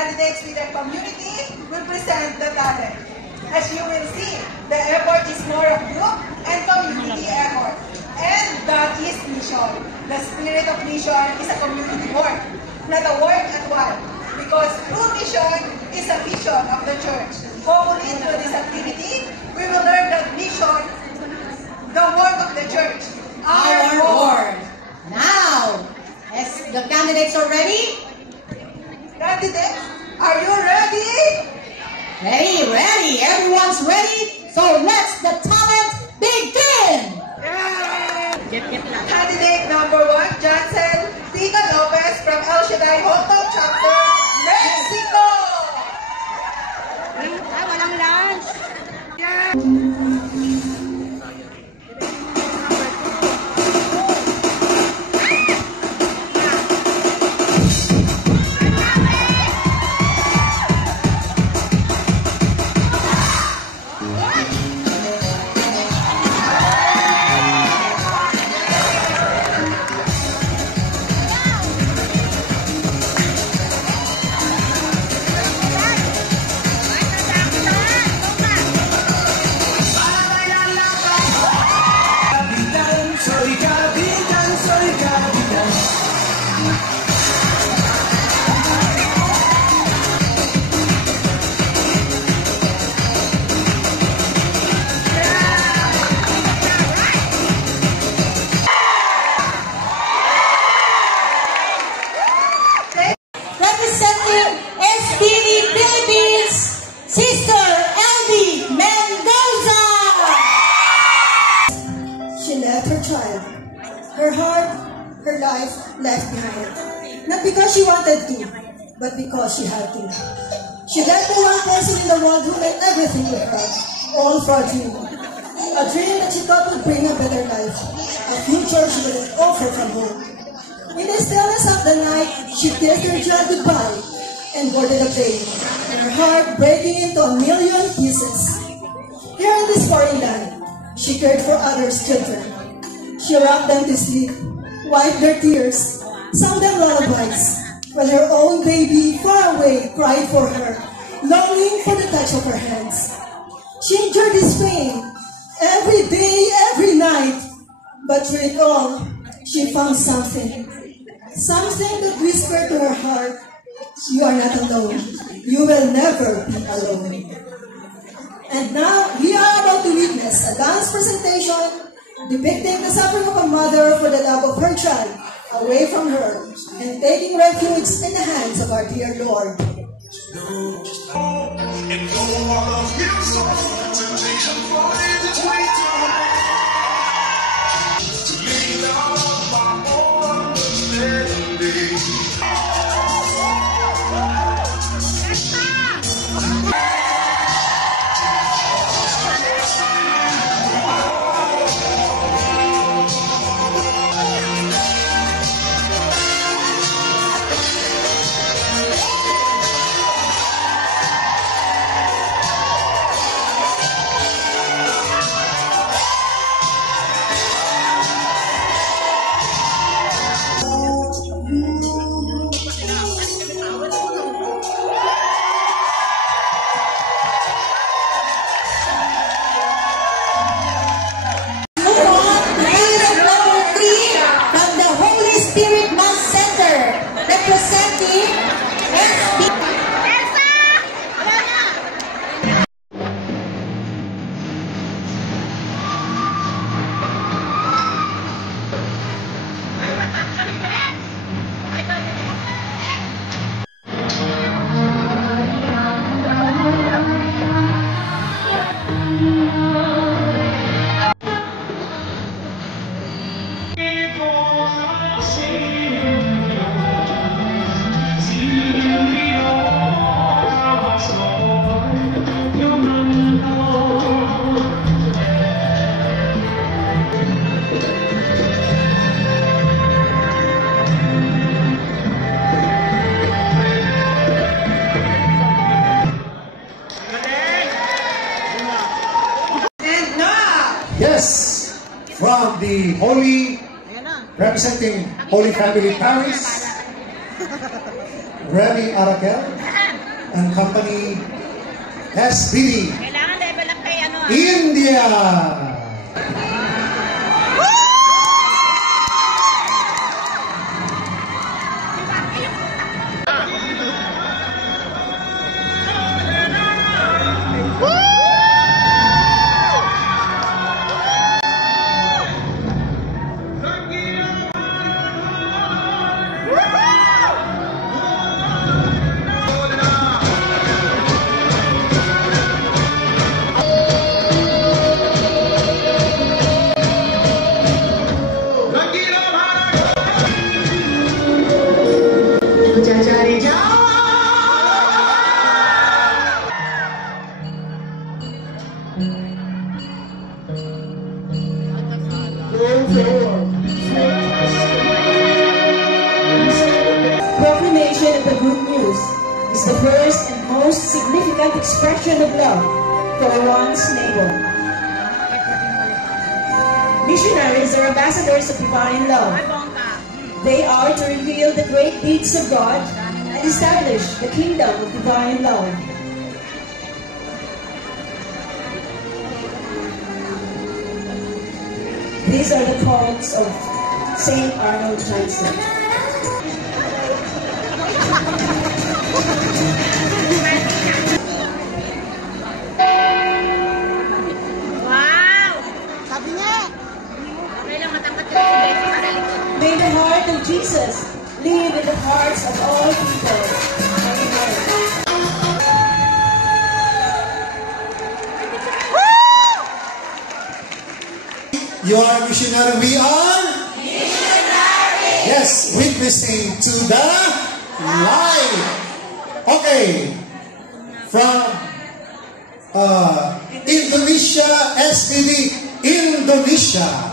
candidates with the community will present the talent. As you will see, the effort is more of group and community effort. And that is mission. The spirit of mission is a community work, not a work at one. Because true mission is a vision of the church. Hopefully, through this activity, we will learn that mission, the work of the church, our Lord. Now, as the candidates are ready? Candidates, are you ready? Ready, ready. Everyone's ready. So let's the talent begin. Candidate number 1, Johnson Tika Lopez from El Shaddai Hometown Chapter, Mexico. Walang lunch. Representing SBD Philippines, Sister Eldy Mendoza. She left her child, her heart, her life left behind. Not because she wanted to, but because she had to. She left the one person in the world who made everything with her, all for a dream. A dream that she thought would bring a better life, a future she would offer from home. In the stillness of the night, she kissed her child goodbye and boarded a plane, and her heart breaking into a million pieces. Here in this foreign land, she cared for others' children. She rocked them to sleep, wiped their tears, sang them lullabies, while her own baby far away cried for her, longing for the touch of her hands. She endured this pain every day, every night, but through it all, she found something that whispered to her heart, "You are not alone. You will never be alone." And now, we are about to witness a dance presentation depicting the suffering of a mother for the love of her child away from her and taking refuge in the hands of our dear Lord. Yes, from the Holy, representing Holy Family Paris, Remy Arakel. and Company SBD, Kailangan level up kay ano ah. India. Proclamation of the good news is the first and most significant expression of love for one's neighbor. Missionaries are ambassadors of divine love. Ay, bongga. They are to reveal the great deeds of God and establish the kingdom of divine love. These are the quotes of Saint Arnold Johnson. Wow! Sabi niya! Okay lang, matangkat yung beso para likod. May the heart of Jesus live in the hearts of all people. Amen. You are missionary. We are missionary. Yes, witnessing to the light. Okay, from Indonesia, SBD, Indonesia.